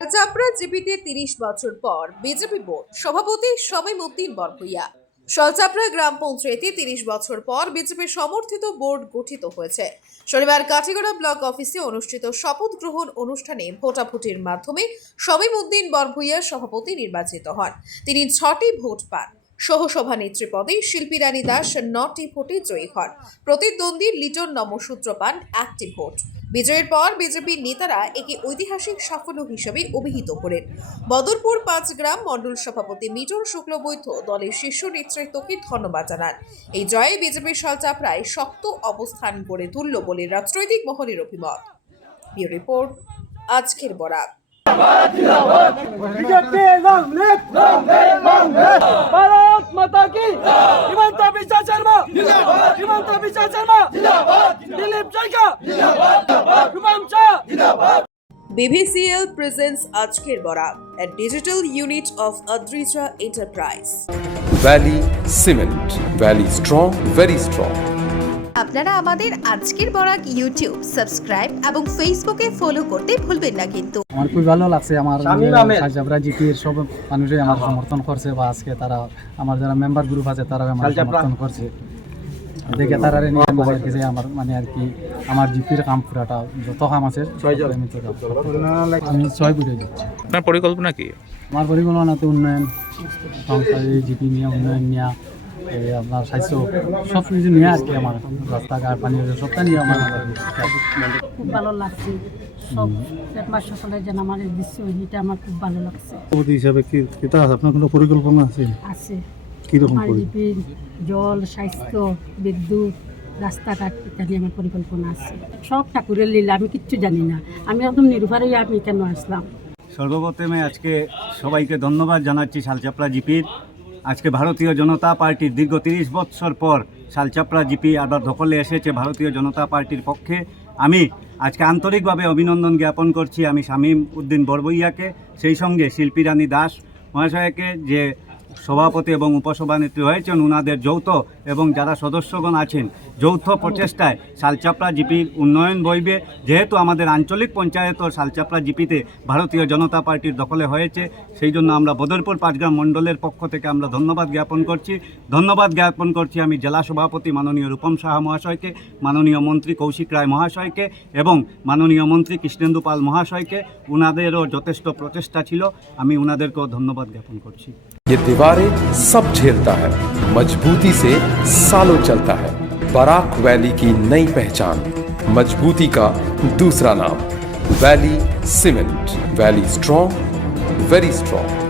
চাপড়া জিপিতে ৩০ বছর পর BJP board সভাপতি শামীম উদ্দিন বরভূইয়া। শালচাপড়া গ্রাম পঞ্চায়েতে ৩০ বছর পর বিজেপি সমর্থিত বোর্ড গঠিত হয়েছে। শনিবার কাঠিগড়া ব্লক অফিসে অনুষ্ঠিত শপথ গ্রহণ অনুষ্ঠানে ভোটাভুটির মাধ্যমে শামীম উদ্দিন বরভূইয়া সভাপতি নির্বাচিত হন। তিনি ৬টি ভোট পান। সহসভানেত্রী পদে শিল্পী রানী দাস ৯টি ভোটে জয়ী হন। প্রতিদ্বন্দ্বী লিটন নমসূত্র পান ১টি ভোট। বিজয়ের পর বিজেপির নেতারা একে ঐতিহাসিক সাফল্য হিসেবে অভিহিত করেন। বদরপুর ৫ গ্রাম মণ্ডল সভাপতি মিটন শুক্লবৈদ্য দলের শীর্ষ নেতৃত্বকে ধন্যবাদ জানান। এই জয়ে বিজেপির শালচাপড়ায় শক্ত অবস্থান গড়ে তুলল বলে রাজনৈতিক মহলের অভিমত। ব্যুরো রিপোর্ট, আজকের বরাক। भारत माता की Himanta Biswa Sharma Himanta Biswa Sharma Dilip जयका Shubham Shah BVCL presents Ajker Borak, a digital unit of Adrija Enterprise. Valley Cement. Valley strong, very strong. আপনারা আমাদের আজকের বরাক ইউটিউব সাবস্ক্রাইব এবং ফেসবুকে ফলো করতে ভুলবেন না কিন্তু। আমার খুব ভালো লাগছে, আমার শালচাপড়া জিপির সব মানুষই আমার সমর্থন করছে, বা আজকে তারা আমার যারা মেম্বার গ্রুপ আছে তারা আমার সমর্থন করছে। দেখে তারা নিয়ে মনে রেখেছে আমার মানে আর কি আমার জিপির কাম পুরাটা যত কাম আছে আমি ৬ বুঝে দিচ্ছি। আপনার পরিকল্পনা কি? আমার পরিকল্পনাতে উন্নয়ন, সংসারী জিপি নিয়ে উন্নয়ন নিয়ে, আপনার স্বাস্থ্য সব কিছু নিয়ে আর কি, আমার রাস্তাঘাট পানি সবটা নিয়ে আমার খুব ভালো লাগছে। সব পেটমার সকলে যেন আমার দৃশ্য এটা আমার খুব ভালো লাগছে। সভাপতি হিসাবে কি এটা আপনার কোনো পরিকল্পনা আছে? আছে কিরকম আমার জিপির জল, স্বাস্থ্য, বিদ্যুৎ, রাস্তাঘাট ইত্যাদি আমার পরিকল্পনা আছে। সব ঠাকুরের লীলা, আমি কিচ্ছু জানি না। আমি একদম নির্ভর হয়ে আমি কেন আসলাম। সর্বপ্রথমে আজকে সবাইকে ধন্যবাদ জানাচ্ছি শালচাপড়া জিপির। আজকে ভারতীয় জনতা পার্টির দীর্ঘ ৩০ বছর পর শালচাপড়া জিপি আবার দখলে এসেছে ভারতীয় জনতা পার্টির পক্ষে। আমি আজকে আন্তরিকভাবে অভিনন্দন জ্ঞাপন করছি আমি শামীম উদ্দিন বরভূইয়াকে, সেই সঙ্গে শিল্পী রানী দাস মহাশয়কে, যে সভাপতি এবং উপসভানেত্রী হয়েছেন, ওনাদের যৌথ এবং যারা সদস্যগণ আছেন যৌথ প্রচেষ্টায় শালচাপড়া জিপির উন্নয়ন বইবে। যেহেতু আমাদের আঞ্চলিক পঞ্চায়েত শালচাপড়া জিপিতে ভারতীয় জনতা পার্টির দখলে হয়েছে, সেই জন্য আমরা বদরপুর ৫ গ্রাম মণ্ডলের পক্ষ থেকে আমরা ধন্যবাদ জ্ঞাপন করছি আমি জেলা সভাপতি মাননীয় রূপম সাহা মহাশয়কে, মাননীয় মন্ত্রী কৌশিক রায় মহাশয়কে এবং মাননীয় মন্ত্রী কৃষ্ণেন্দু পাল মহাশয়কে। ওনাদেরও যথেষ্ট প্রচেষ্টা ছিল, আমি ওনাদেরকেও ধন্যবাদ জ্ঞাপন করছি। ये दीवारें सब झेलता है, मजबूती से सालों चलता है। बराक वैली की नई पहचान, मजबूती का दूसरा नाम, valley cement. Valley strong, very strong.